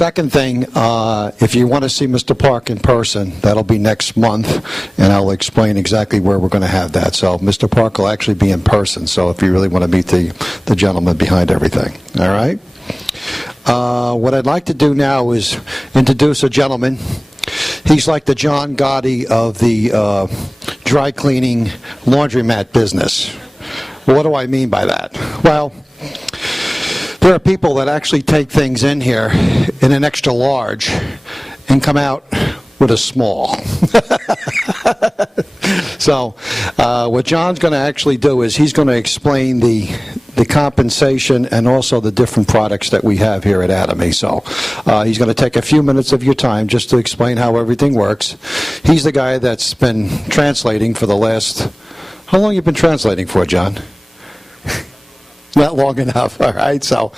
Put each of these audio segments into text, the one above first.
second thing, if you want to see Mr. Park in person, that'll be next month, and I'll explain exactly where we're going to have that. So Mr. Park will actually be in person, so if you really want to meet the gentleman behind everything. All right? What I'd like to do now is introduce a gentleman. He's like the John Gotti of the dry cleaning laundromat business. What do I mean by that? Well, there are people that actually take things in here in an extra large and come out with a small. So what John's going to actually do is he's going to explain the compensation and also the different products that we have here at Atomy. So he's going to take a few minutes of your time just to explain how everything works. He's the guy that's been translating for the last... How long have you been translating for, John? Not long enough, all right? So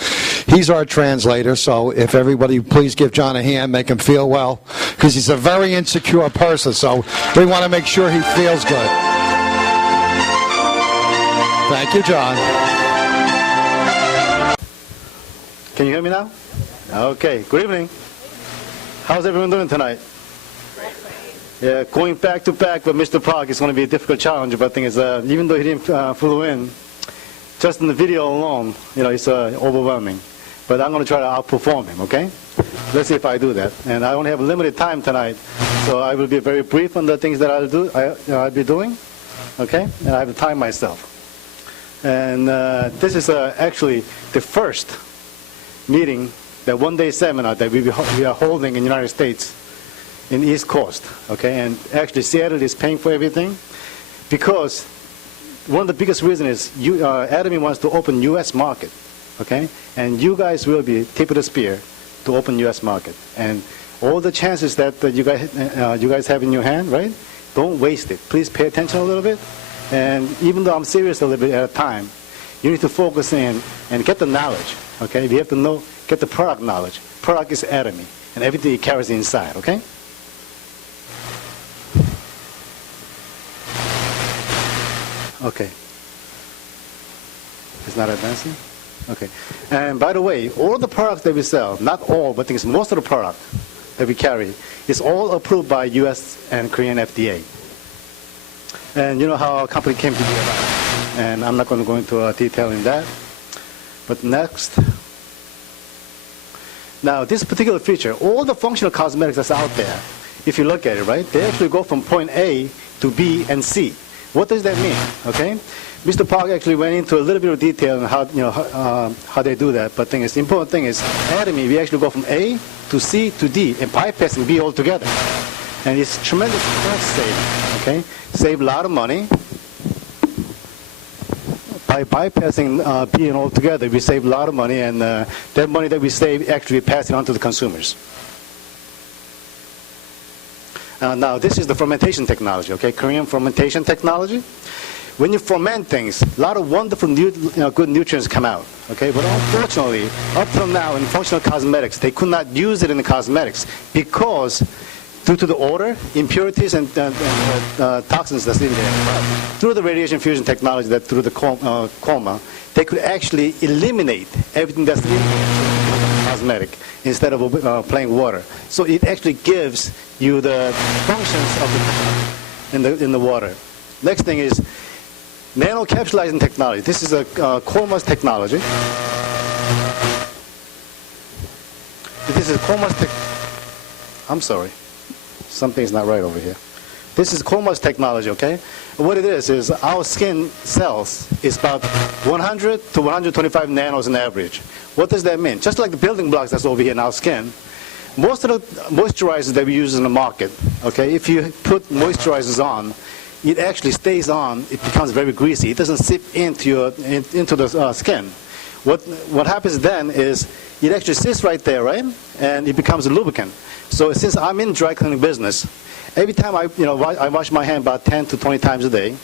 he's our translator, so if everybody please give John a hand, make him feel well, because he's a very insecure person, so we want to make sure he feels good. Thank you, John. Can you hear me now? Okay, good evening. How's everyone doing tonight? Yeah, going back to back with Mr. Park is going to be a difficult challenge, but the thing is, even though he didn't flew in, just in the video alone, you know, it's overwhelming. But I'm going to try to outperform him, okay? Let's see if I do that. And I only have limited time tonight, so I will be very brief on the things that I'll be doing, okay? And I have to time myself. And this is actually the first meeting, that one-day seminar that we are holding in the United States, in the East Coast, okay? And actually Seattle is paying for everything, because one of the biggest reasons is Atomy wants to open U.S. market, okay? And you guys will be tip of the spear to open U.S. market. And all the chances that you guys have in your hand, right? Don't waste it. Please pay attention a little bit. And even though I'm serious a little bit at a time, you need to focus in and get the knowledge, okay? You have to get the product knowledge. Product is Atomy, and everything it carries inside, okay? Okay. It's not advancing? Okay. And by the way, all the products that we sell, not all, but most of the product that we carry is all approved by US and Korean FDA. And you know how our company came to be about. And I'm not going to go into detail in that. But next. Now, this particular feature, all the functional cosmetics that's out there, if you look at it, right, they actually go from point A to B and C. What does that mean? Okay, Mr. Park actually went into a little bit of detail on how they do that. But the important thing is, Atomy, we actually go from A to C to D and bypassing B altogether, and it's tremendous cost saving. Okay, save a lot of money by bypassing B and altogether. We save a lot of money, and that money that we save actually pass it on to the consumers. Now, this is the fermentation technology, okay? Korean fermentation technology. When you ferment things, a lot of wonderful, good nutrients come out, okay? But unfortunately, up till now in functional cosmetics, they could not use it in the cosmetics because due to the odor, impurities, and toxins that's in there. Through the radiation fusion technology, through the coma, they could actually eliminate everything that's in the cosmetic instead of plain water. So it actually gives you the functions of in the water. Next thing is nanocapsulizing technology. This is a Coma's technology. This is Coma's I'm sorry. Something's not right over here. This is Coma's technology, okay? What it is our skin cells is about 100 to 125 nanos on average. What does that mean? Just like the building blocks that's over here in our skin, most of the moisturizers that we use in the market, okay, if you put moisturizers on, it actually stays on. It becomes very greasy. It doesn't seep into the skin. What happens then is it actually sits right there, right? And it becomes a lubricant. So since I'm in dry cleaning business, every time I wash my hand about 10 to 20 times a day.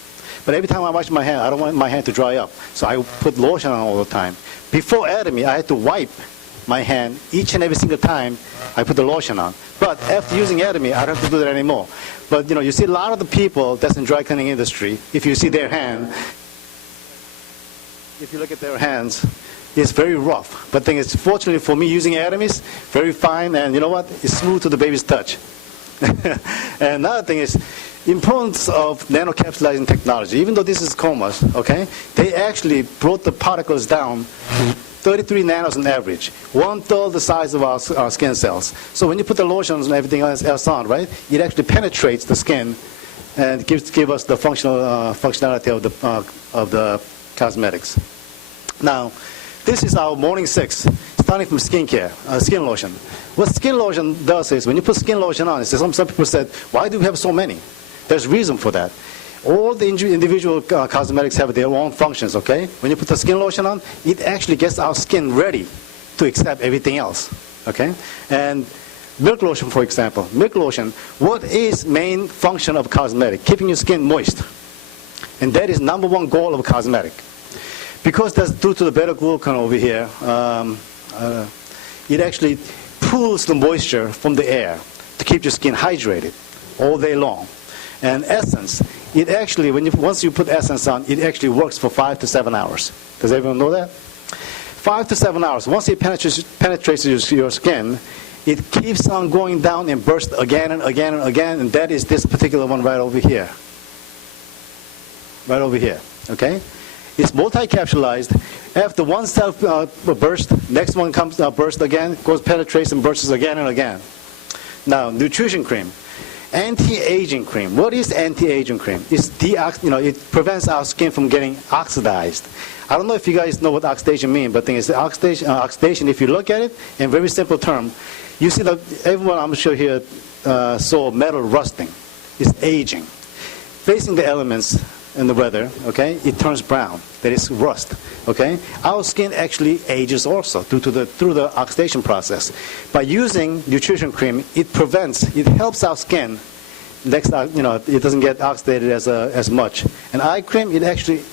But every time I wash my hand, I don't want my hand to dry up. So I put lotion on all the time. Before Atomy, I had to wipe my hand each and every single time I put the lotion on. But after using Atomy, I don't have to do that anymore. But you see a lot of the people that's in dry cleaning industry, if you see their hand, if you look at their hands, It's very rough. But thing is, fortunately for me, using Atomy is very fine, and you know what? It's smooth to the baby's touch. And another thing is, importance of nanocapsulizing technology. Even though this is comas, okay, they actually brought the particles down 33 nanos on average, 1/3 the size of our skin cells. So when you put the lotions and everything else on, right, it actually penetrates the skin and gives us the functionality of the cosmetics. Now, this is our morning 6, starting from skincare, skin lotion. What skin lotion does is, when you put skin lotion on, some people said, why do we have so many? There's reason for that. All the individual cosmetics have their own functions, okay? When you put the skin lotion on, it actually gets our skin ready to accept everything else, okay? And milk lotion, for example. Milk lotion, what is main function of cosmetic? Keeping your skin moist. And that is #1 goal of cosmetic. Because that's due to the beta-glucan over here, it actually pulls the moisture from the air to keep your skin hydrated all day long. And essence, it actually, once you put essence on, it actually works for 5 to 7 hours. Does everyone know that? 5 to 7 hours. Once it penetrates your skin, it keeps on going down and bursts again and again and again, and that is this particular one right over here. Right over here, okay? It's multi-capsulized. After one cell bursts, next one comes bursts again, goes penetrates and bursts again and again. Now, nutrition cream. Anti-aging cream. What is anti-aging cream? It's it prevents our skin from getting oxidized. I don't know if you guys know what oxidation means, but the thing is, oxidation, if you look at it, in very simple term, you see that everyone I'm sure here saw metal rusting. It's aging. Facing the elements in the weather, okay, it turns brown. That is rust, okay? Our skin actually ages also through the oxidation process. By using nutrition cream, it helps our skin, it doesn't get oxidated as much. And eye cream, it actually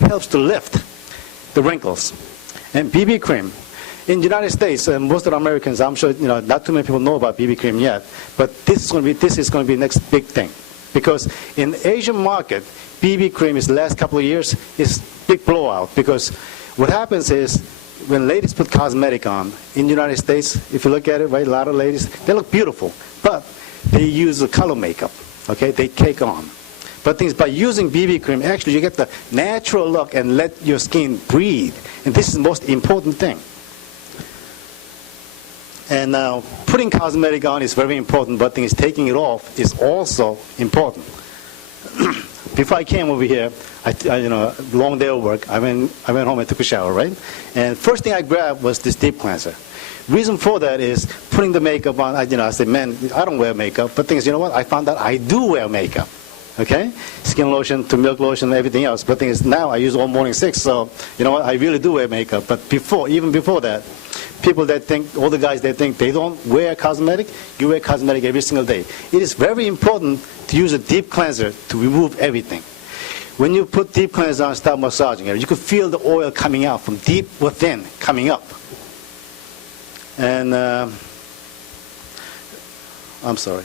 helps to lift the wrinkles. And BB cream. In the United States, most of the Americans, I'm sure, not too many people know about BB cream yet, but this is going to be the next big thing. Because in the Asian market, BB cream is the last couple of years is big blowout. Because what happens is when ladies put cosmetic on in the United States, if you look at it, right, a lot of ladies, they look beautiful, but they use the color makeup, okay? They cake on. But things by using BB cream, actually you get the natural look and let your skin breathe. And this is the most important thing. And now, putting cosmetic on is very important, but things taking it off is also important. Before I came over here, long day of work, I went home and took a shower, right? And first thing I grabbed was this deep cleanser. Reason for that is putting the makeup on. I said, man, I don't wear makeup, but things, you know what? I found out I do wear makeup. Okay, skin lotion to milk lotion and everything else. But the thing is, now I use all morning 6, so you know what? I really do wear makeup. But even before that, people that think, all the guys that think they don't wear cosmetic, you wear cosmetic every single day. It is very important to use a deep cleanser to remove everything. When you put deep cleanser on and start massaging it, you can feel the oil coming out from deep within, coming up. And I'm sorry.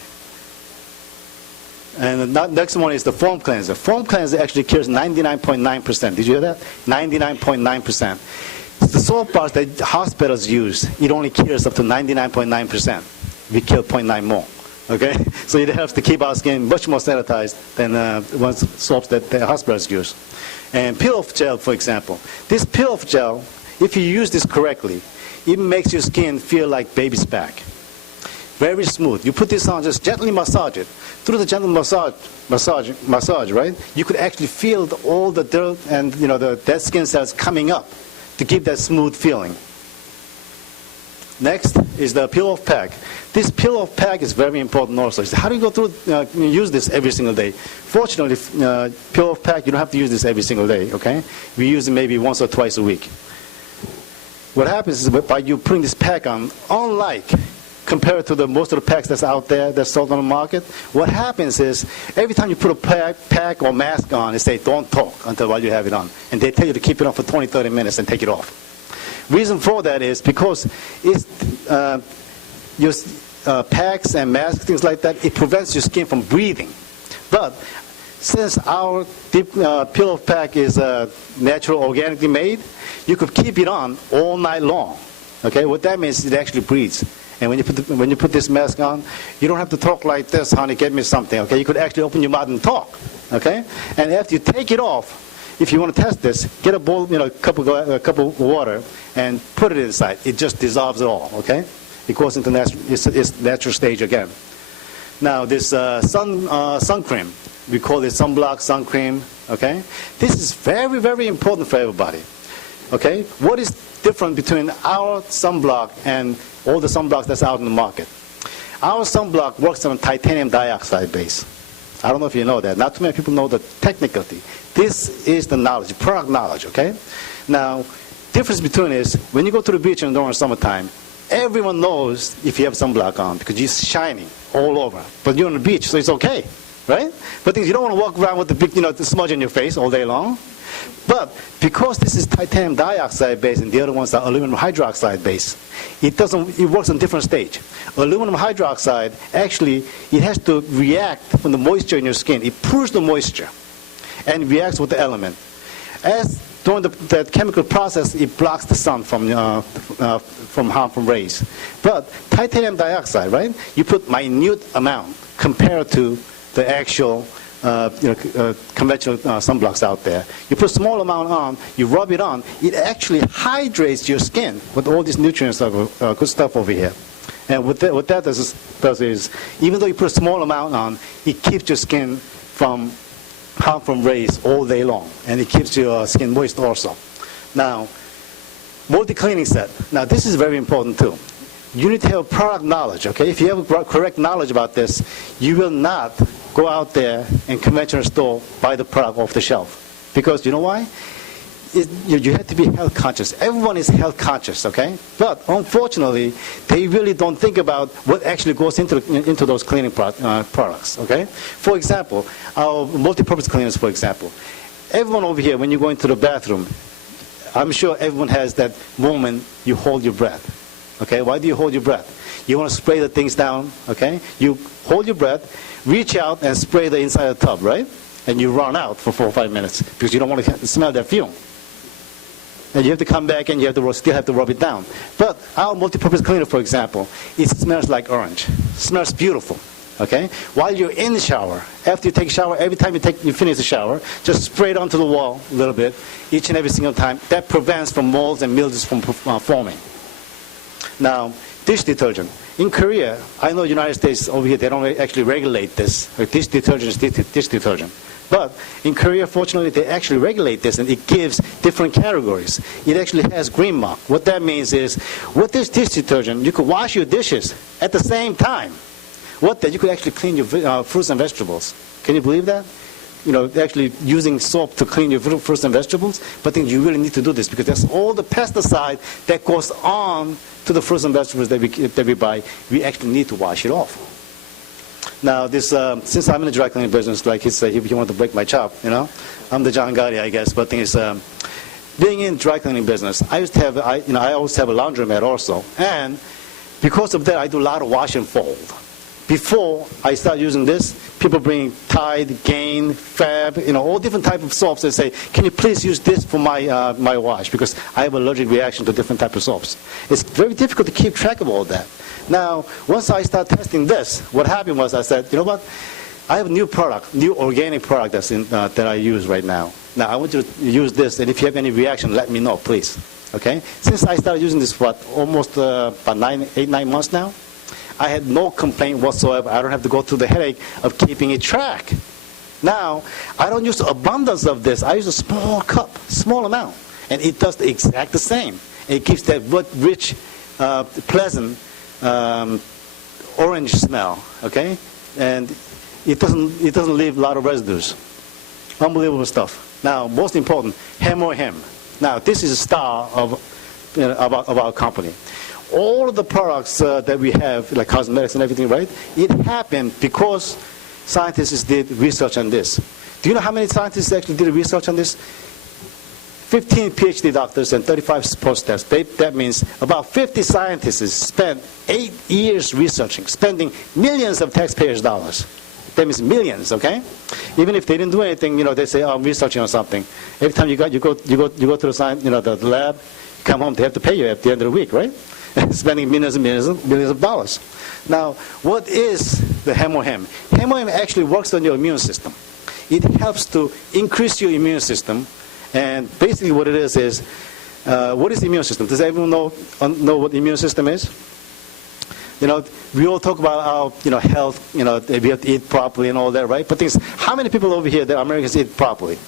And the next one is the foam cleanser. Foam cleanser actually cures 99.9%. Did you hear that? 99.9%. The soap bars that hospitals use, it only cures up to 99.9%. We kill 0.9 more. Okay? So it helps to keep our skin much more sanitized than soaps that the hospitals use. And peel-off gel, for example. This peel-off gel, if you use this correctly, it makes your skin feel like baby's back. Very smooth. You put this on, just gently massage it. Through the gentle massage, right? You could actually feel all the dirt and the dead skin cells coming up to give that smooth feeling. Next is the peel-off pack. This peel-off pack is very important also. So how do you go through use this every single day? Fortunately, peel-off pack, you don't have to use this every single day, okay? We use it maybe once or twice a week. What happens is by you putting this pack on, unlike compared to most of the packs that's out there that's sold on the market, what happens is every time you put a pack or mask on, they say don't talk while you have it on. And they tell you to keep it on for 20, 30 minutes and take it off. Reason for that is because your packs and masks, things like that, it prevents your skin from breathing. But since our pillow pack is natural, organically made, you could keep it on all night long. Okay, what that means is it actually breathes. And when you put this mask on, you don't have to talk like this, honey, get me something. Okay, you could actually open your mouth and talk. Okay, and after you take it off, if you want to test this, get a bowl, a cup of water, and put it inside. It just dissolves it all. Okay, it goes into its natural stage again. Now this sun cream, we call it sunblock, sun cream. Okay, this is very, very important for everybody. Okay, what is different between our sunblock and all the sunblocks that's out in the market? Our sunblock works on titanium dioxide base. I don't know if you know that. Not too many people know that technically. This is the knowledge, product knowledge, okay? Now, difference between is, when you go to the beach during the summertime, everyone knows if you have sunblock on because it's shining all over. But you're on the beach, so it's okay, right? But you don't want to walk around with the big, the smudge in your face all day long. But because this is titanium dioxide base and the other ones are aluminum hydroxide base, it works on different stage. Aluminum hydroxide, actually, it has to react from the moisture in your skin. It pulls the moisture and reacts with the element. As during that chemical process, it blocks the sun from harmful rays. But titanium dioxide, right? You put minute amount compared to the actual conventional sunblocks out there. You put a small amount on, you rub it on, it actually hydrates your skin with all these nutrients, good stuff over here. And what that does is, even though you put a small amount on, it keeps your skin from harmful rays all day long, and it keeps your skin moist also. Now, multi-cleaning set. Now, this is very important too. You need to have product knowledge, okay? If you have correct knowledge about this, you will not go out there and conventional store, buy the product off the shelf. Because you know why? You have to be health conscious. Everyone is health conscious, okay? But unfortunately, they really don't think about what actually goes into those cleaning products, okay? For example, our multi-purpose cleaners, for example. Everyone over here, when you go into the bathroom, I'm sure everyone has that moment you hold your breath. Okay, why do you hold your breath? You want to spray the things down, okay? You hold your breath, reach out and spray the inside of the tub, right? And you run out for 4 or 5 minutes because you don't want to smell that fume. And you have to come back and you still have to rub it down. But our multi-purpose cleaner, for example, it smells like orange. It smells beautiful, okay? While you're in the shower, after you take a shower, every time you finish the shower, just spray it onto the wall a little bit, each and every single time. That prevents from molds and mildews from forming. Now, dish detergent. In Korea, I know United States over here, they don't actually regulate this. Dish detergent is dish detergent. But in Korea, fortunately, they actually regulate this, and it gives different categories. It actually has green mark. What that means is, with this dish detergent, you could wash your dishes at the same time. You could actually clean your fruits and vegetables. Can you believe that? Actually using soap to clean your fruits and vegetables. But then you really need to do this because that's all the pesticide that goes on to the fruits and vegetables that we buy. We actually need to wash it off. Now, this since I'm in the dry cleaning business, like he wanted to break my chop, I'm the John Gotti, I guess. But the thing is, being in dry cleaning business, I always have a laundromat also, and because of that, I do a lot of wash and fold. Before I start using this, people bring Tide, Gain, Fab, all different type of soaps. They say, "Can you please use this for my wash?" Because I have an allergic reaction to different type of soaps. It's very difficult to keep track of all that. Now, once I start testing this, what happened was I said, you know what? I have a new product, new organic product that I use right now. Now, I want you to use this, and if you have any reaction, let me know, please. Okay? Since I started using this for almost about 8, 9 months now, I had no complaint whatsoever. I don't have to go through the headache of keeping it track. Now, I don't use abundance of this. I use a small cup, small amount, and it does the exact same. It gives that rich, pleasant orange smell. Okay, and it doesn't leave a lot of residues. Unbelievable stuff. Now, most important, hem or hem. Now, this is a star of our company. All of the products that we have, like cosmetics and everything, right? It happened because scientists did research on this. Do you know how many scientists actually did research on this? 15 PhD doctors and 35 postdocs. That means about 50 scientists spent 8 years researching, spending millions of taxpayers' dollars. That means millions, okay? Even if they didn't do anything, they say, oh, I'm researching on something. Every time you go to the lab, come home, they have to pay you at the end of the week, right? Spending millions and millions of dollars. Now, what is the HemoHem? HemoHem actually works on your immune system. It helps to increase your immune system, and basically what it is what is the immune system? Does everyone know what the immune system is? We all talk about our health, we have to eat properly and all that, right? But things, how many people over here that Americans eat properly?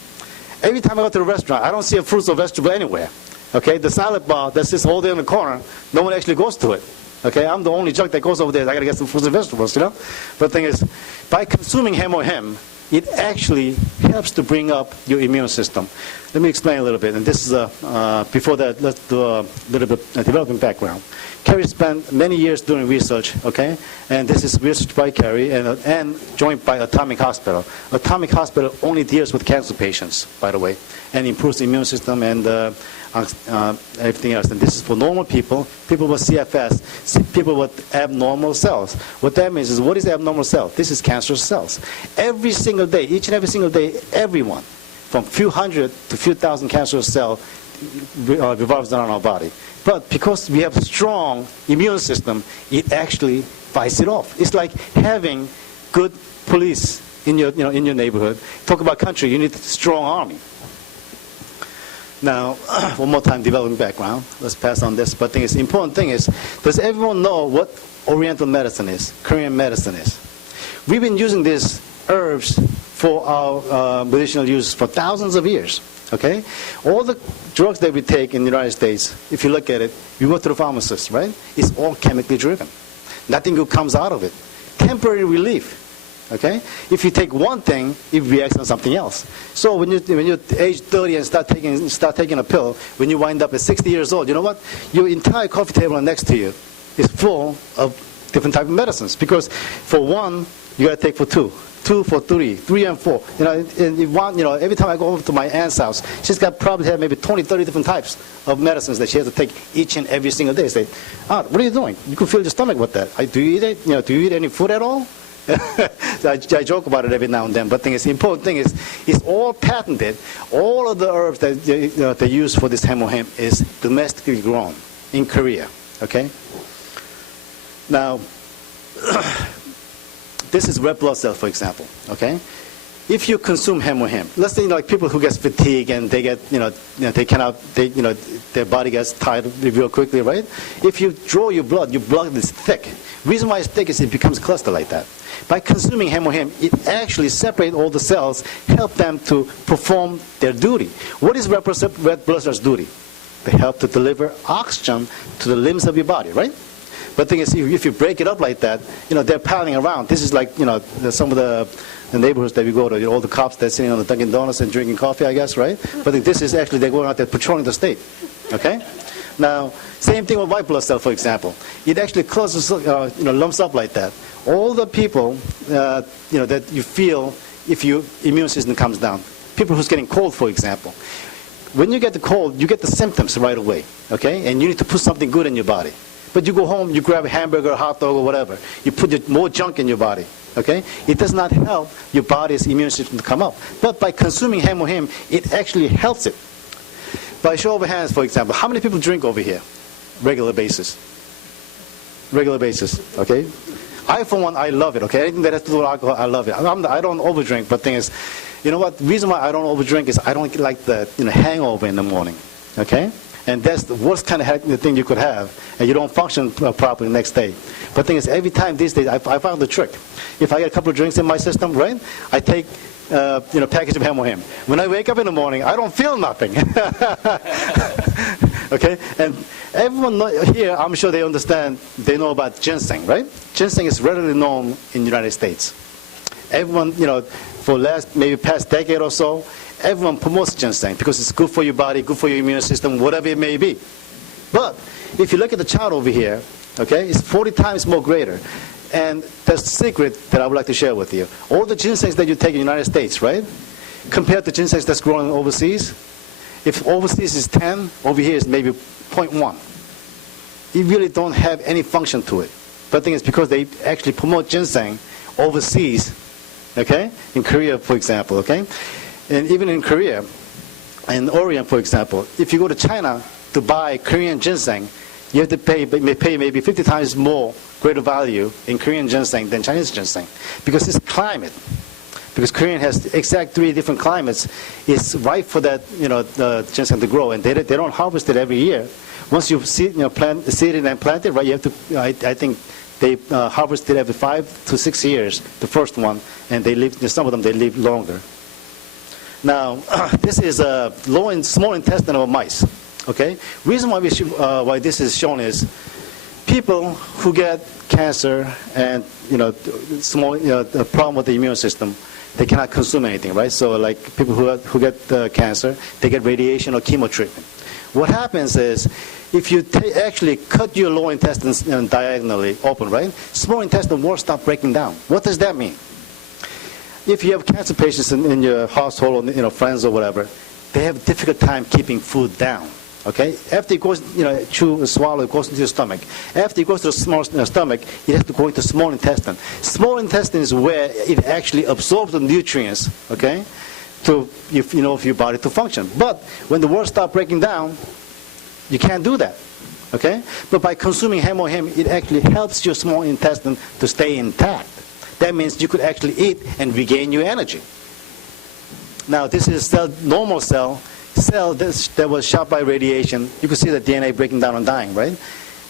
Every time I go to the restaurant, I don't see a fruits or vegetable anywhere. Okay, the salad bar that's just all there in the corner, no one actually goes to it. Okay, I'm the only junk that goes over there. I got to get some fruits and vegetables, But the thing is, by consuming HemoHem, it actually helps to bring up your immune system. Let me explain a little bit. And this is before that, let's do a little bit developing background. Carrie spent many years doing research, okay? And this is research by Carrie and joined by Atomy Hospital. Atomy Hospital only deals with cancer patients, by the way, and improves the immune system and everything else. And this is for normal people, people with CFS, people with abnormal cells. What that means is, what is abnormal cell? This is cancerous cells. Every single day, each and every single day, everyone, from few hundred to few thousand cancerous cells revolves around our body. But because we have a strong immune system, it actually fights it off. It's like having good police in your neighborhood. Talk about country, you need a strong army. Now, one more time, developing background. Let's pass on this. But the important thing is, does everyone know what Oriental medicine is, Korean medicine is? We've been using these herbs for our medicinal use for thousands of years. Okay? All the drugs that we take in the United States, if you look at it, you go to the pharmacist, right? It's all chemically driven. Nothing good comes out of it. Temporary relief. Okay? If you take one thing, it reacts on something else. So when you're age 30 and start taking a pill, when you wind up at 60 years old, you know what? Your entire coffee table next to you is full of different type of medicines. Because for one, you got to take for two. 2 for 3, 3 and 4. Every time I go over to my aunt's house, she's got probably have maybe 20, 30 different types of medicines that she has to take each and every single day. Say, Aunt, what are you doing? You can fill your stomach with that. Do you eat it? Do you eat any food at all? I joke about it every now and then, but the important thing is, it's all patented. All of the herbs that they use for this HemoHem is domestically grown in Korea. Okay. Now, this is red blood cell, for example. Okay. If you consume HemoHem, let's say like people who get fatigue and they get their body gets tired real quickly, right? If you draw your blood is thick. Reason why it's thick is it becomes clustered like that. By consuming HemoHem, it actually separates all the cells, help them to perform their duty. What is red blood cells' duty? They help to deliver oxygen to the limbs of your body, right? But the thing is, if you break it up like that, they're piling around. This is like, some of the neighborhoods that we go to, all the cops that are sitting on the Dunkin' Donuts and drinking coffee, I guess, right? But this is actually, they're going out there patrolling the state, okay? Now, same thing with white blood cell, for example. It actually closes, lumps up like that. All the people, that you feel if your immune system comes down. People who's getting cold, for example. When you get the cold, you get the symptoms right away, okay? And you need to put something good in your body. But you go home, you grab a hamburger, a hot dog, or whatever. You put more junk in your body, okay? It does not help your body's immune system to come up. But by consuming HemoHem, it actually helps it. By show of hands, for example, how many people drink over here? Regular basis, okay? I, for one, I love it, okay? Anything that has to do with alcohol, I love it. I don't overdrink, but the thing is, you know what? The reason why I don't overdrink is I don't like the hangover in the morning, okay? And that's the worst kind of thing you could have, and you don't function properly the next day. But the thing is, every time these days, I found the trick. If I get a couple of drinks in my system, right, I take package of HemoHem. When I wake up in the morning, I don't feel nothing. Okay? And everyone here, I'm sure they understand, they know about ginseng, right? Ginseng is readily known in the United States. Everyone, for maybe past decade or so, everyone promotes ginseng because it's good for your body, good for your immune system, whatever it may be. But if you look at the chart over here, okay, it's 40 times more greater. And that's the secret that I would like to share with you. All the ginsengs that you take in the United States, right, compared to ginsengs that's grown overseas, if overseas is 10, over here is maybe 0.1. You really don't have any function to it. But the thing is, because they actually promote ginseng overseas, okay? In Korea, for example, okay? And even in Korea, in Orient, for example, if you go to China to buy Korean ginseng, you have to pay maybe 50 times more greater value in Korean ginseng than Chinese ginseng, because it's climate. Because Korean has exact 3 different climates, it's right for that, the ginseng to grow, and they don't harvest it every year. Once you seed it and plant it, right, you have to. I think they harvest it every 5 to 6 years, the first one, and they live. Some of them they live longer. Now, this is a small intestine of mice. Okay, reason why why this is shown is people who get cancer and a problem with the immune system, they cannot consume anything, right? So like people who get cancer, they get radiation or chemo treatment. What happens is, if you actually cut your lower intestines diagonally open, right, small intestine won't stop breaking down. What does that mean? If you have cancer patients in your household, or friends or whatever, they have a difficult time keeping food down. Okay, after it goes, swallow, it goes into your stomach. After it goes to the small stomach, it has to go into small intestine. Small intestine is where it actually absorbs the nutrients, okay, for your body to function. But when the world starts breaking down, you can't do that, okay? But by consuming Hemohim, it actually helps your small intestine to stay intact. That means you could actually eat and regain your energy. Now, this is a normal cell that was shot by radiation. You can see the DNA breaking down and dying, right?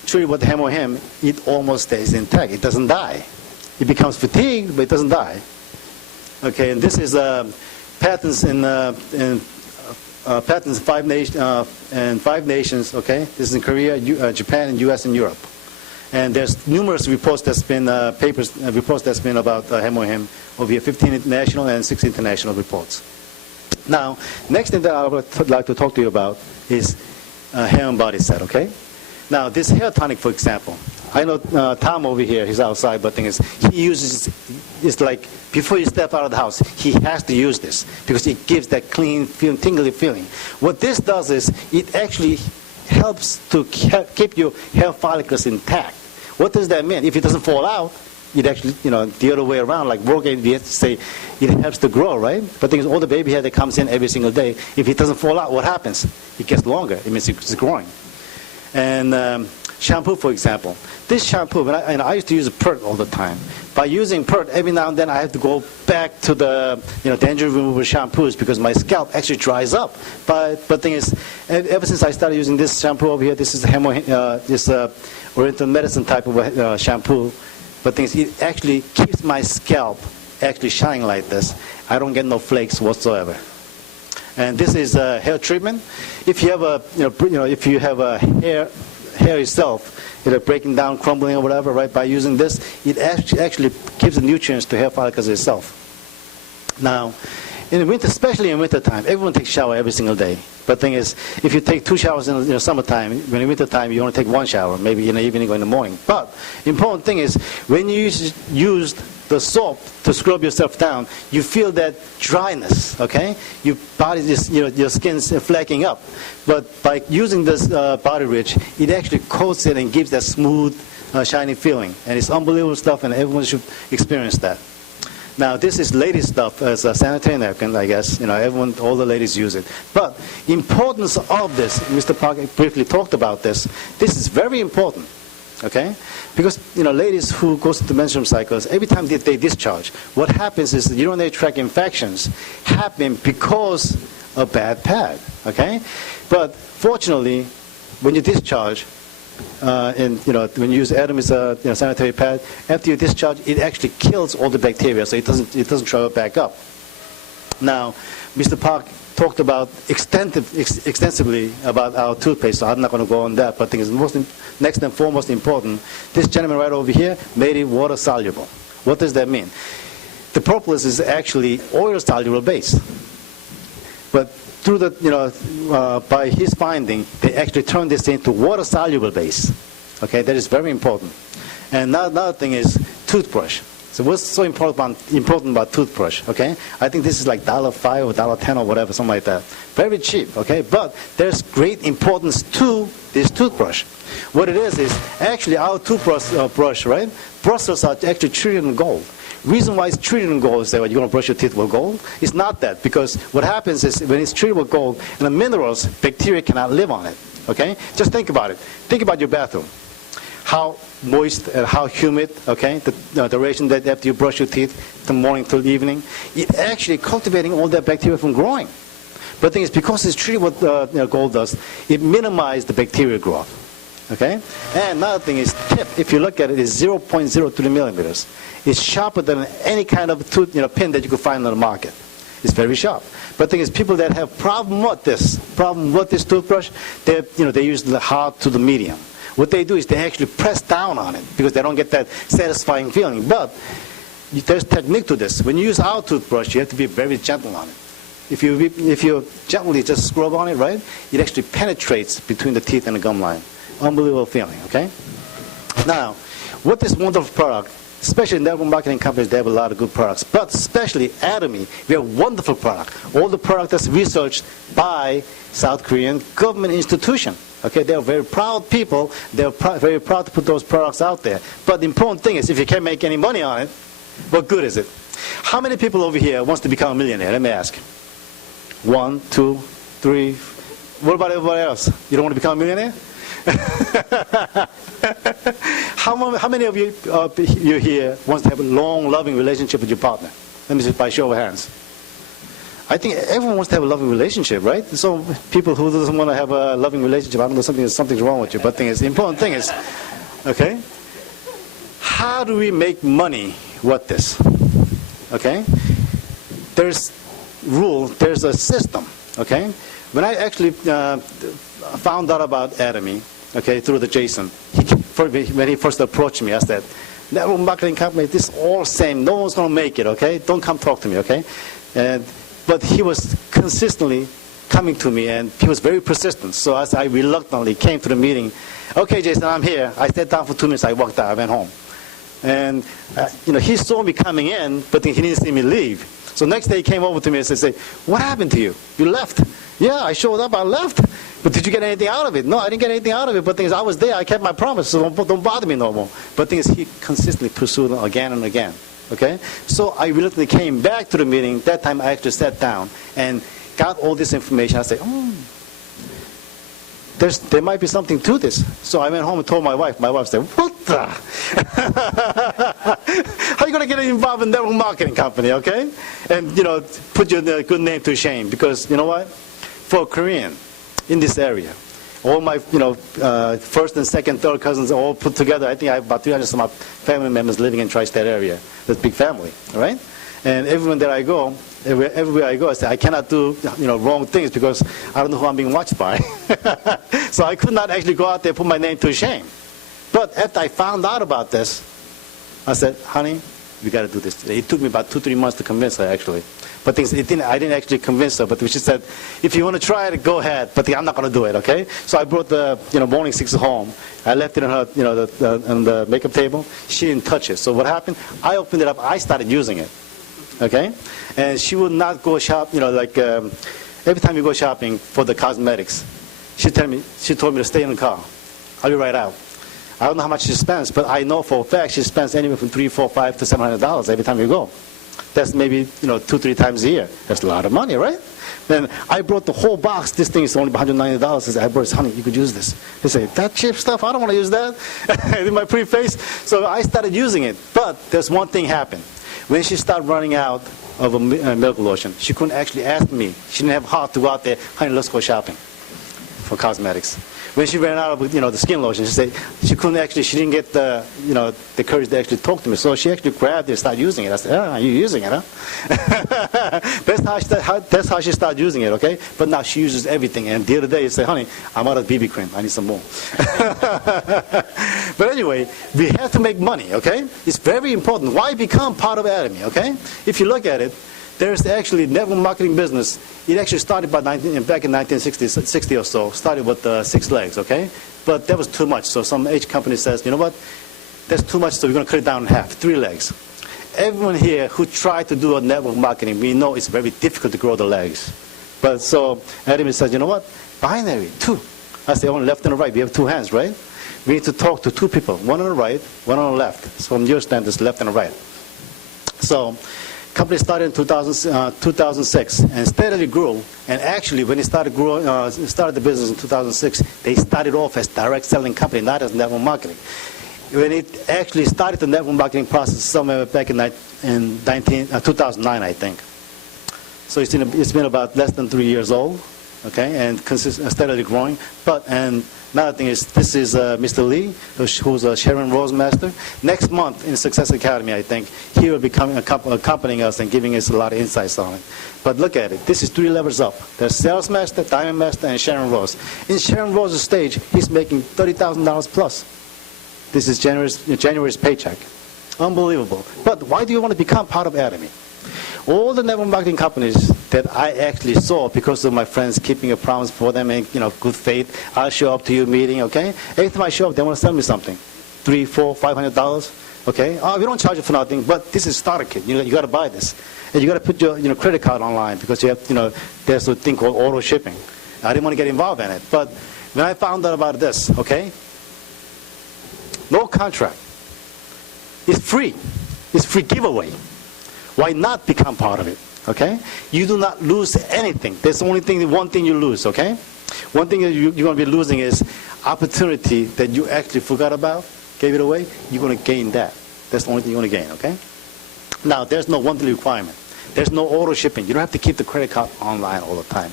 Treated with Hemohim, it almost stays intact. It doesn't die. It becomes fatigued, but it doesn't die. Okay, and this is patents in patents in 5 nations. Okay, this is in Korea, Japan, and U.S. and Europe. And there's numerous reports that's been reports that's been about Hemohim over here, 15 national and 6 international reports. Now, next thing that I would like to talk to you about is hair and body set, okay? Now, this hair tonic, for example, I know Tom over here, he's outside, but the thing is, he uses, it's like, before you step out of the house, he has to use this, because it gives that clean, tingly feeling. What this does is, it actually helps to keep your hair follicles intact. What does that mean? If it doesn't fall out, it actually, the other way around, like Morgan, we have to say, it helps to grow, right? But the thing is, all the baby hair that comes in every single day, if it doesn't fall out, what happens? It gets longer. It means it's growing. And shampoo, for example. This shampoo, and I used to use PERT all the time. By using PERT, every now and then I have to go back to the dandruff remover shampoos because my scalp actually dries up. But the thing is, ever since I started using this shampoo over here, this is this Oriental medicine type of shampoo. But the thing is, it actually keeps my scalp actually shining like this. I don't get no flakes whatsoever. And this is a hair treatment. If you have a if you have a hair itself, breaking down, crumbling or whatever, right? By using this, it actually gives the nutrients to hair follicles itself. Now, in the winter, especially in winter time, everyone takes a shower every single day. But the thing is, if you take 2 showers in the summertime, when in winter time you only take 1 shower, maybe in the evening or in the morning. But the important thing is, when you use the soap to scrub yourself down, you feel that dryness, okay? Your body is, your skin's flaking up. But by using this body rich, it actually coats it and gives that smooth, shiny feeling. And it's unbelievable stuff, and everyone should experience that. Now, this is ladies' stuff as a sanitary napkin, I guess. All the ladies use it. But the importance of this, Mr. Park briefly talked about this. This is very important, okay? Because, ladies who go through the menstrual cycles, every time they discharge, what happens is the urinary tract infections happen because of bad pad, okay? But fortunately, when you discharge, when you use Atomy as a sanitary pad, after you discharge, it actually kills all the bacteria, so it doesn't travel back up. Now, Mr. Park talked about extensively about our toothpaste, so I'm not going to go on that. But I think it's next and foremost important. This gentleman right over here made it water soluble. What does that mean? The propolis is actually oil soluble base, but through the, by his finding, they actually turned this into water-soluble base. Okay, that is very important. And another thing is toothbrush. So what's so important about toothbrush? Okay, I think this is like $5 or $10 or whatever, something like that. Very cheap. Okay, but there's great importance to this toothbrush. What it is actually our toothbrush, right? Bristles are actually treated in gold. Reason why it's treated in gold is that you're going to brush your teeth with gold. It's not that, because what happens is when it's treated with gold and the minerals, bacteria cannot live on it. Okay? Just think about it. Think about your bathroom. How moist and how humid, okay, the duration that after you brush your teeth from morning till evening, it actually cultivating all that bacteria from growing. But the thing is, because it's treated with gold dust, it minimizes the bacteria growth. Okay? And another thing is, tip, if you look at it, is 0.03 millimeters. It's sharper than any kind of tooth, pin that you could find on the market. It's very sharp. But the thing is, people that have problem with this toothbrush, they use the hard to the medium. What they do is they actually press down on it because they don't get that satisfying feeling. But there's technique to this. When you use our toothbrush, you have to be very gentle on it. If you gently just scrub on it, right, it actually penetrates between the teeth and the gum line. Unbelievable feeling, okay? Now, with this wonderful product, especially network marketing companies, they have a lot of good products. But especially Atomy, we have a wonderful product. All the product that's researched by South Korean government institution. Okay, they're very proud people. They're very proud to put those products out there. But the important thing is, if you can't make any money on it, what good is it? How many people over here wants to become a millionaire? Let me ask. 1, 2, 3. What about everybody else? You don't want to become a millionaire? How many of you here wants to have a long, loving relationship with your partner? Let me see by show of hands. I think everyone wants to have a loving relationship, right? So people who doesn't want to have a loving relationship, I don't know, something's wrong with you. But the important thing is, okay, how do we make money with this? Okay, there's a system. Okay, when I actually found out about Atomy, okay, through the Jason, when he first approached me, I said, network marketing company, this is all same. No one's going to make it, okay? Don't come talk to me, okay? But he was consistently coming to me, and he was very persistent. So as I reluctantly came to the meeting, okay, Jason, I'm here. I sat down for 2 minutes. I walked out. I went home. And, he saw me coming in, but he didn't see me leave. So next day he came over to me and said, what happened to you? You left. Yeah, I showed up. I left. But did you get anything out of it? No, I didn't get anything out of it. But the thing is, I was there. I kept my promise. So don't bother me no more. But the thing is, he consistently pursued it again and again. Okay? So I reluctantly came back to the meeting. That time I actually sat down and got all this information. I said, there might be something to this. So I went home and told my wife. My wife said, what the? How are you going to get involved in network marketing company, okay? And, put your good name to shame. Because, you know what? For a Korean in this area, all my, first and second, third cousins all put together. I think I have about 300 some family members living in tri-state area. That's a big family, all right? And everywhere that I go, everywhere I go, I say I cannot do wrong things because I don't know who I'm being watched by. So I could not actually go out there and put my name to shame. But after I found out about this, I said, honey, we got to do this. It took me about 2-3 months to convince her, actually. But I didn't actually convince her. But she said, if you want to try it, go ahead. But I'm not going to do it, okay? So I brought the morning 6 home. I left it on her, on the makeup table. She didn't touch it. So what happened? I opened it up. I started using it, okay? And she would not go shop. Every time you go shopping for the cosmetics, she told me to stay in the car. I'll be right out. I don't know how much she spends, but I know for a fact she spends anywhere from $300, $400, $500 to $700 every time you go. That's maybe 2-3 times a year. That's a lot of money, right? Then I brought the whole box. This thing is only $190. I said, I brought it, honey, you could use this. They say, that cheap stuff, I don't want to use that. In my pretty face. So I started using it. But there's one thing happened. When she started running out of a milk lotion, she couldn't actually ask me. She didn't have heart to go out there, honey, let's go shopping for cosmetics. When she ran out of the skin lotion, she said she didn't get the courage to actually talk to me. So she actually grabbed it and started using it. I said, you're using it, huh? That's how she started using it, okay? But now she uses everything. And the other day, she said, honey, I'm out of BB cream. I need some more. But anyway, we have to make money, okay? It's very important. Why become part of Atomy, okay? If you look at it, there's actually network marketing business. It actually started back in 1960 or so. Started with 6 legs, okay? But that was too much. So some H company says, you know what? That's too much, so we're going to cut it down in half. 3 legs. Everyone here who tried to do a network marketing, we know it's very difficult to grow the legs. But so Atomy says, you know what? Binary, 2. I say on left and right. We have 2 hands, right? We need to talk to 2 people. One on the right, one on the left. So from your stand, it's left and right. So company started in 2006 and steadily grew. And actually, when it started the business in 2006, they started off as direct selling company, not as network marketing. When it actually started the network marketing process somewhere back in 2009, I think. So it's been about less than 3 years old, okay, and steadily growing. And another thing is, this is Mr. Lee, who's a Sharon Rose Master. Next month in Success Academy, I think, he will be accompanying us and giving us a lot of insights on it. But look at it. This is 3 levels up. There's Sales Master, Diamond Master, and Sharon Rose. In Sharon Rose's stage, he's making $30,000 plus. This is January's paycheck. Unbelievable. But why do you want to become part of Atomy? All the network marketing companies that I actually saw, because of my friends keeping a promise for them and good faith, I'll show up to your meeting, okay? Every time I show up, they want to sell me something. $300, $400, $500, okay? Oh, we don't charge you for nothing, but this is starter kit. You got to buy this. And you got to put your credit card online, because you have, there's a thing called auto shipping. I didn't want to get involved in it. But when I found out about this, okay? No contract. It's free. It's free giveaway. Why not become part of it? Okay? You do not lose anything. There's only one thing you lose, okay? One thing that you're going to be losing is opportunity that you actually forgot about, gave it away. You're going to gain that. That's the only thing you're going to gain, okay? Now, there's no one-day requirement. There's no auto shipping. You don't have to keep the credit card online all the time.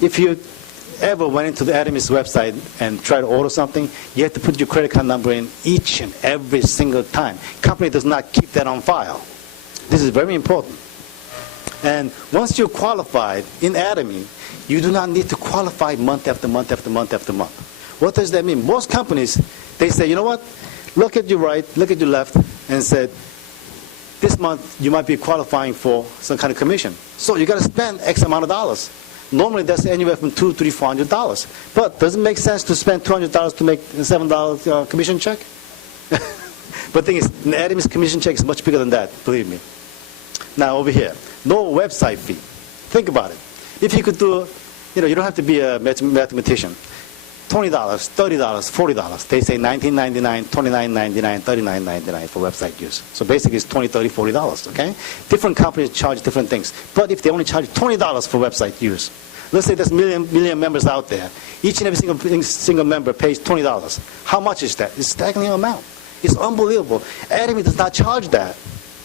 If you ever went into the Atomy's website and tried to order something, you have to put your credit card number in each and every single time. Company does not keep that on file. This is very important. And once you're qualified in Atomy, you do not need to qualify month after month after month after month. What does that mean? Most companies, they say, you know what? Look at your right, look at your left, and said, this month you might be qualifying for some kind of commission. So you got to spend X amount of dollars. Normally that's anywhere from $200, $300, $400. But does it make sense to spend $200 to make a $7 commission check? But the thing is, Atomy's commission check is much bigger than that, believe me. Now over here, no website fee. Think about it. If you could do, you don't have to be a mathematician. $20, $30, $40. They say $19.99, $29.99, $39.99 for website use. So basically it's $20, $30, $40, okay? Different companies charge different things. But if they only charge $20 for website use, let's say there's million members out there. Each and every single member pays $20. How much is that? It's a staggering amount. It's unbelievable. Atomy does not charge that,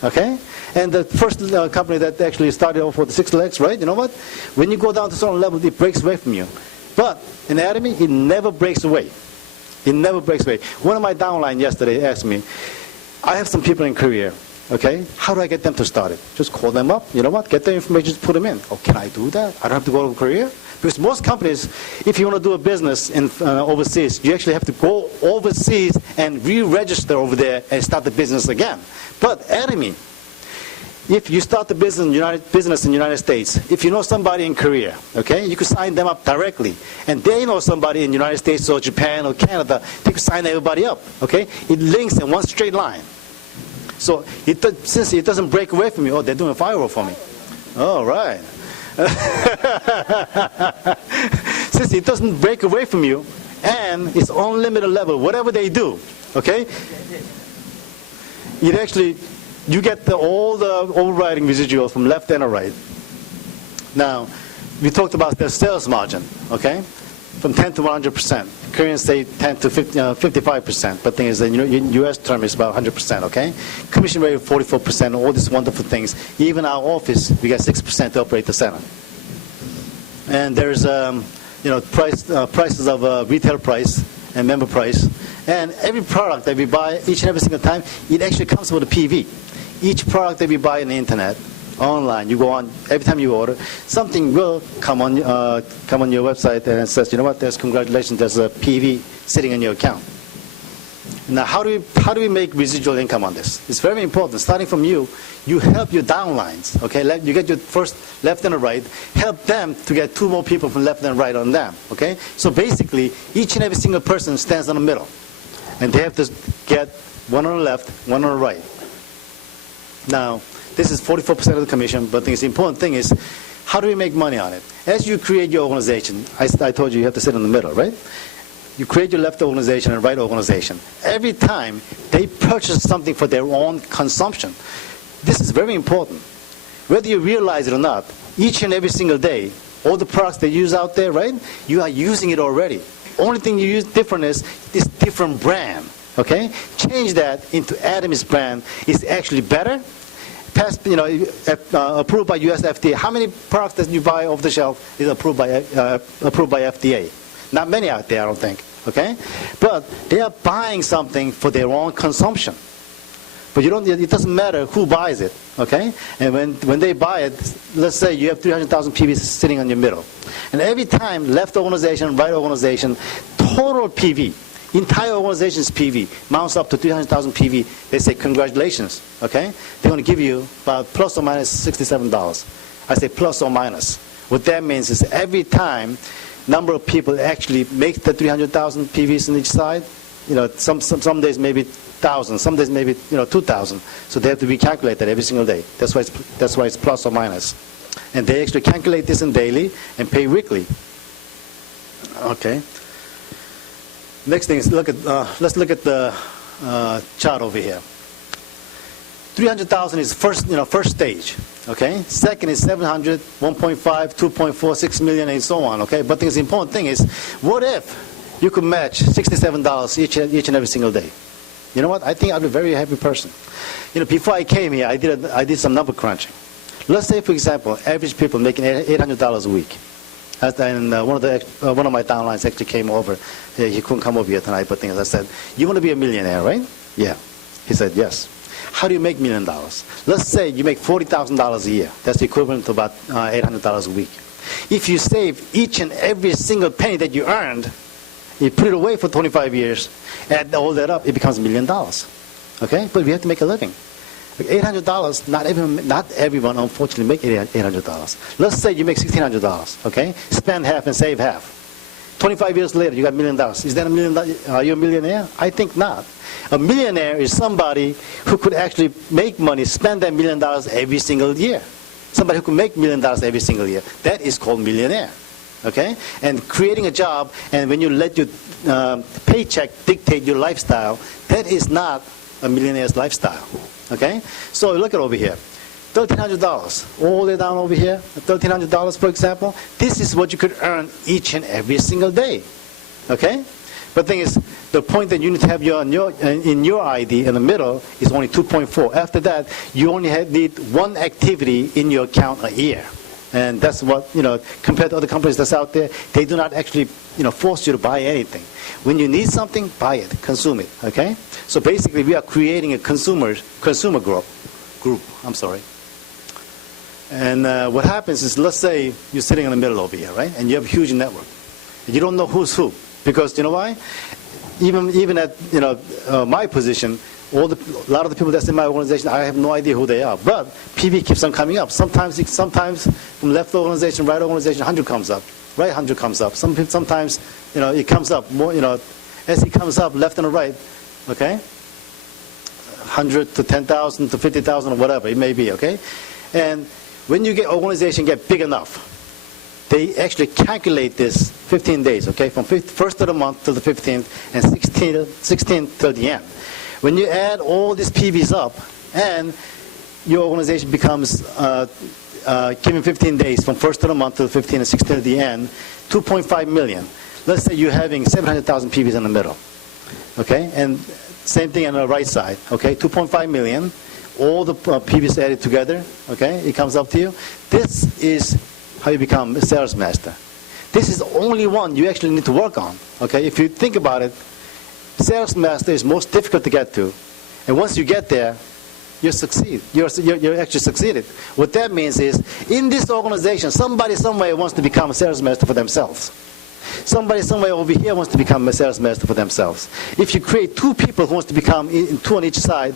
okay? And the first company that actually started off with the 6 legs, right? You know what? When you go down to a certain level, it breaks away from you. But in Atomy, it never breaks away. It never breaks away. One of my downline yesterday asked me, I have some people in Korea, okay? How do I get them to start it? Just call them up. You know what? Get their information, just put them in. Oh, can I do that? I don't have to go to Korea? Because most companies, if you want to do a business in overseas, you actually have to go overseas and re-register over there and start the business again. But Atomy, if you start the business in the United States, if you know somebody in Korea, okay, you could sign them up directly. And they know somebody in the United States or Japan or Canada, they could sign everybody up, okay? It links in one straight line. So since it doesn't break away from you, oh, they're doing a firewall for me. All right. Since it doesn't break away from you, and it's unlimited level, whatever they do, okay, it actually, you get all the overriding residuals from left and right. Now, we talked about the sales margin, okay, from 10 to 100%. Koreans say 10 to 55%, but the thing is that in U.S. term it's about 100%, okay? Commission rate of 44%, all these wonderful things. Even our office, we got 6% to operate the center. And there's, prices of retail price and member price. And every product that we buy, each and every single time, it actually comes with a PV. Each product that we buy on the internet, online, you go on, every time you order, something will come on your website and it says, you know what, there's congratulations, there's a PV sitting in your account. Now, how do we make residual income on this? It's very important. Starting from you help your downlines, okay? You get your first left and right, help them to get 2 more people from left and right on them, okay? So basically, each and every single person stands in the middle. And they have to get one on the left, one on the right. Now, this is 44% of the commission, but the important thing is, how do we make money on it? As you create your organization, I told you have to sit in the middle, right? You create your left organization and right organization. Every time they purchase something for their own consumption, This is very important. Whether you realize it or not, each and every single day, all the products they use out there, right? You are using it already. Only thing you use different is this different brand. Okay? Change that into Atomy's brand. It's actually better. Passed, approved by US FDA. How many products that you buy off the shelf is approved by FDA? Not many out there, I don't think. Okay? But they are buying something for their own consumption. But it doesn't matter who buys it, okay? And when they buy it, let's say you have 300,000 PVs sitting on your middle. And every time left organization, right organization, total PV, entire organization's PV mounts up to 300,000 PV, they say congratulations, okay? They're going to give you about plus or minus $67. I say plus or minus. What that means is every time number of people actually make the 300,000 PVs on each side, some days maybe 1,000, some days maybe 2,000. So they have to recalculate that every single day. That's why it's plus or minus. And they actually calculate this in daily and pay weekly. Okay. Next thing is let's look at the chart over here. 300,000 is first stage. Okay. Second is 700, 1.5, 2.4, 6 million, and so on. Okay. But the important thing is, what if you could match $67 each and every single day? You know what? I think I'd be a very happy person. Before I came here, I did some number crunching. Let's say, for example, average people making $800 a week. And one of my downlines actually came over. He couldn't come over here tonight, but I said, "You want to be a millionaire, right?" Yeah. He said, "Yes." How do you make $1 million? Let's say you make $40,000 a year. That's the equivalent to about $800 a week. If you save each and every single penny that you earned, you put it away for 25 years, add all that up, it becomes $1 million. Okay? But we have to make a living. $800, not everyone unfortunately make $800. Let's say you make $1,600. Okay? Spend half and save half. 25 years later, you got $1 million. Is that $1 million? Are you a millionaire? I think not. A millionaire is somebody who could actually make money, spend that $1 million every single year. Somebody who could make $1 million every single year. That is called millionaire. Okay? And creating a job, and when you let your paycheck dictate your lifestyle, that is not a millionaire's lifestyle. Okay? So look at over here. $1,300, all the way down over here, $1,300, for example. This is what you could earn each and every single day. Okay? But the thing is, the point that you need to have in your ID in the middle is only 2.4. After that, you only need one activity in your account a year. And that's what, compared to other companies that's out there, they do not actually, force you to buy anything. When you need something, buy it, consume it, okay? So basically, we are creating a consumer group. And what happens is, let's say you're sitting in the middle over here, right? And you have a huge network. And you don't know who's who. Because, you know why? Even at, my position, a lot of the people that's in my organization, I have no idea who they are. But PV keeps on coming up. Sometimes from left organization, right organization, 100 comes up. Right 100 comes up. Sometimes, it comes up more, as it comes up left and right, okay? 100 to 10,000 to 50,000 or whatever it may be, okay? And when organization get big enough, they actually calculate this 15 days, okay? From 1st of the month to the 15th and 16th till the end. When you add all these PVs up and your organization becomes given 15 days from 1st of the month to the 15th and 16th to the end, 2.5 million. Let's say you're having 700,000 PVs in the middle, okay? And same thing on the right side, okay? 2.5 million, all the PVs added together, okay? It comes up to you. This is how you become a sales master. This is the only one you actually need to work on, okay? If you think about it, sales master is most difficult to get to. And once you get there, you succeed. You're actually succeeded. What that means is, in this organization, somebody somewhere wants to become a sales master for themselves. Somebody somewhere over here wants to become a sales master for themselves. If you create two people who wants to become, two on each side,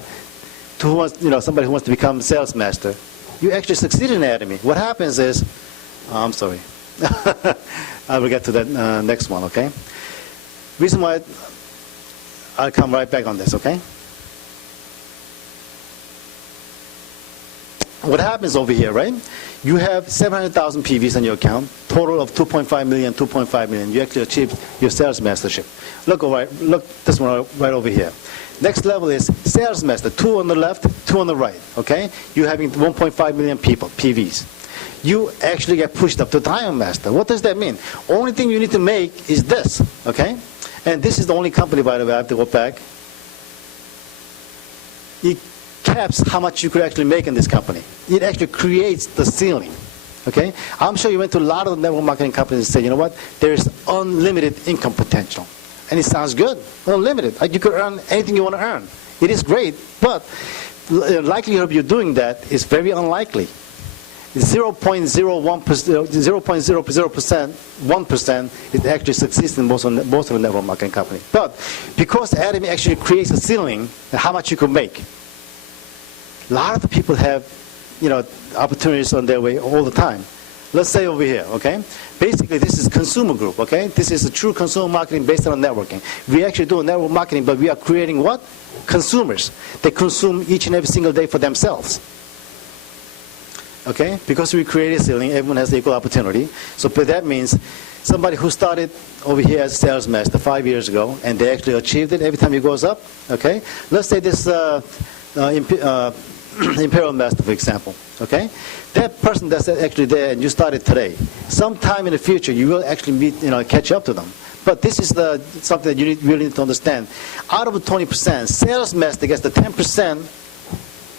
somebody who wants to become a sales master, you actually succeed in Atomy. What happens is, I'm sorry. I will get to that next one, okay? Reason why I'll come right back on this, okay? what happens over here, right? You have 700,000 PVs on your account, total of 2.5 million, 2.5 million. You actually achieved your sales mastership. Look this one right over here. Next level is sales master, 2 on the left, 2 on the right, okay? You're having 1.5 million people, PVs. You actually get pushed up to Diamond Master. What does that mean? Only thing you need to make is this, okay? And this is the only company, by the way, I have to go back. It caps how much you could actually make in this company. It actually creates the ceiling, okay? I'm sure you went to a lot of network marketing companies and said, you know what? There's unlimited income potential. And it sounds good, unlimited. You could earn anything you want to earn. It is great, but the likelihood of you doing that is very unlikely. 0.01%, 0.00%, 1%, it actually succeeds in most of the network marketing company. But because Atomy actually creates a ceiling and how much you can make, a lot of the people have, opportunities on their way all the time. Let's say over here, okay? Basically, this is consumer group, okay? This is a true consumer marketing based on networking. We actually do network marketing, but we are creating what? Consumers. They consume each and every single day for themselves. Okay? Because we created a ceiling, everyone has equal opportunity. So but that means somebody who started over here as a sales master 5 years ago, and they actually achieved it every time he goes up, okay? Let's say this Imperial Master, for example, okay? That person that's actually there and you started today, sometime in the future you will actually catch up to them. But this is something that you really need to understand. Out of the 20%, sales master gets the 10%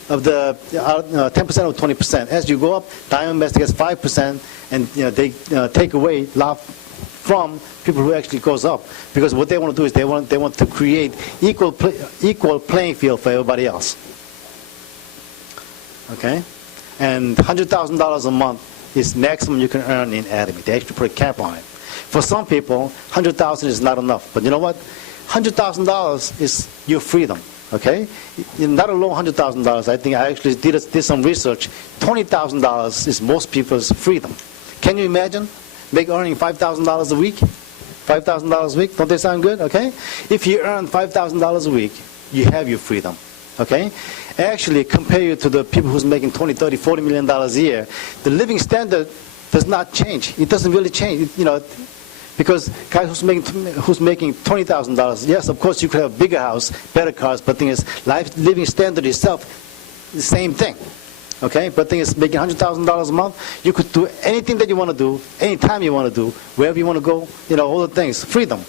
of the 10% of 20%. As you go up, Diamond Master gets 5%, and they take away love from people who actually goes up, because what they want to do is they want to create equal playing field for everybody else. Okay, and $100,000 a month is maximum you can earn in Atomy. They actually put a cap on it. For some people, $100,000 is not enough. But you know what? $100,000 is your freedom. Okay, not alone $100,000. I think I actually did some research. $20,000 is most people's freedom. Can you imagine earning $5,000 a week? $5,000 a week? Don't they sound good? Okay, if you earn $5,000 a week, you have your freedom. Okay, actually compare you to the people who's making $20, $30, $40 million a year. The living standard does not change. It doesn't really change. Because guy who's making $20,000, yes, of course you could have a bigger house, better cars, but thing is, living standard itself, the same thing. Okay, but thing is, making $100,000 a month, you could do anything that you want to do, anytime you want to do, wherever you want to go. All the things, freedom.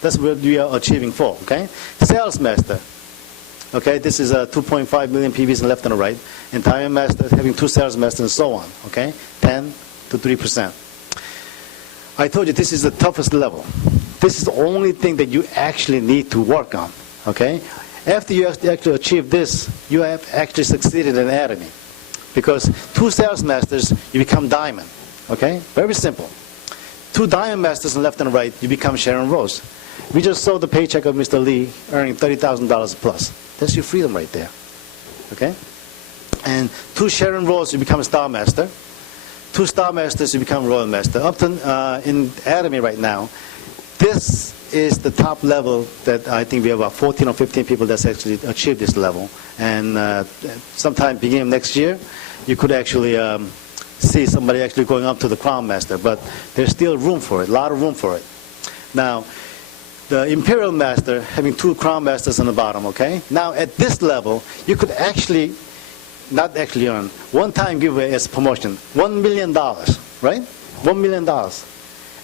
That's what we are achieving for. Okay, sales master. Okay, this is 2.5 million PVs on the left and the right, and Diamond Master having 2 sales masters and so on. Okay, 10 to 3%. I told you this is the toughest level. This is the only thing that you actually need to work on, okay? After you actually achieve this, you have actually succeeded in Atomy. Because 2 sales masters, you become Diamond, okay? Very simple. 2 Diamond Masters on left and right, you become Sharon Rose. We just saw the paycheck of Mr. Lee earning $30,000 plus. That's your freedom right there, okay? And 2 Sharon Rose, you become a Star Master. 2 Star Masters, you become Royal Master. Up to in Atomy right now, this is the top level that I think we have about 14 or 15 people that's actually achieved this level. And sometime beginning of next year, you could actually see somebody actually going up to the Crown Master. But there's still room for it, a lot of room for it. Now, the Imperial Master having 2 Crown Masters on the bottom, okay? Now, at this level, you could actually not actually earn, one-time giveaway as promotion, $1 million, right? $1 million.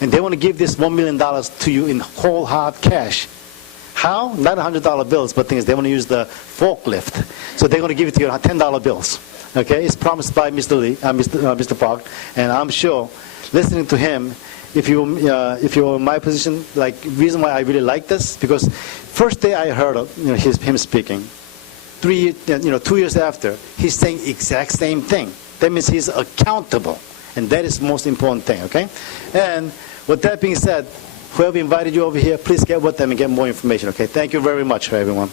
And they want to give this $1 million to you in whole hard cash. How? Not $100 bills, but things they want to use the forklift. So they're going to give it to you on $10 bills. Okay? It's promised by Mr. Lee, Mr. Park, and I'm sure, listening to him, if you were in my position, reason why I really like this, because first day I heard of him speaking, 2 years after, he's saying exact same thing. That means he's accountable, and that is the most important thing, okay? And with that being said, whoever invited you over here, please get with them and get more information, okay? Thank you very much, everyone.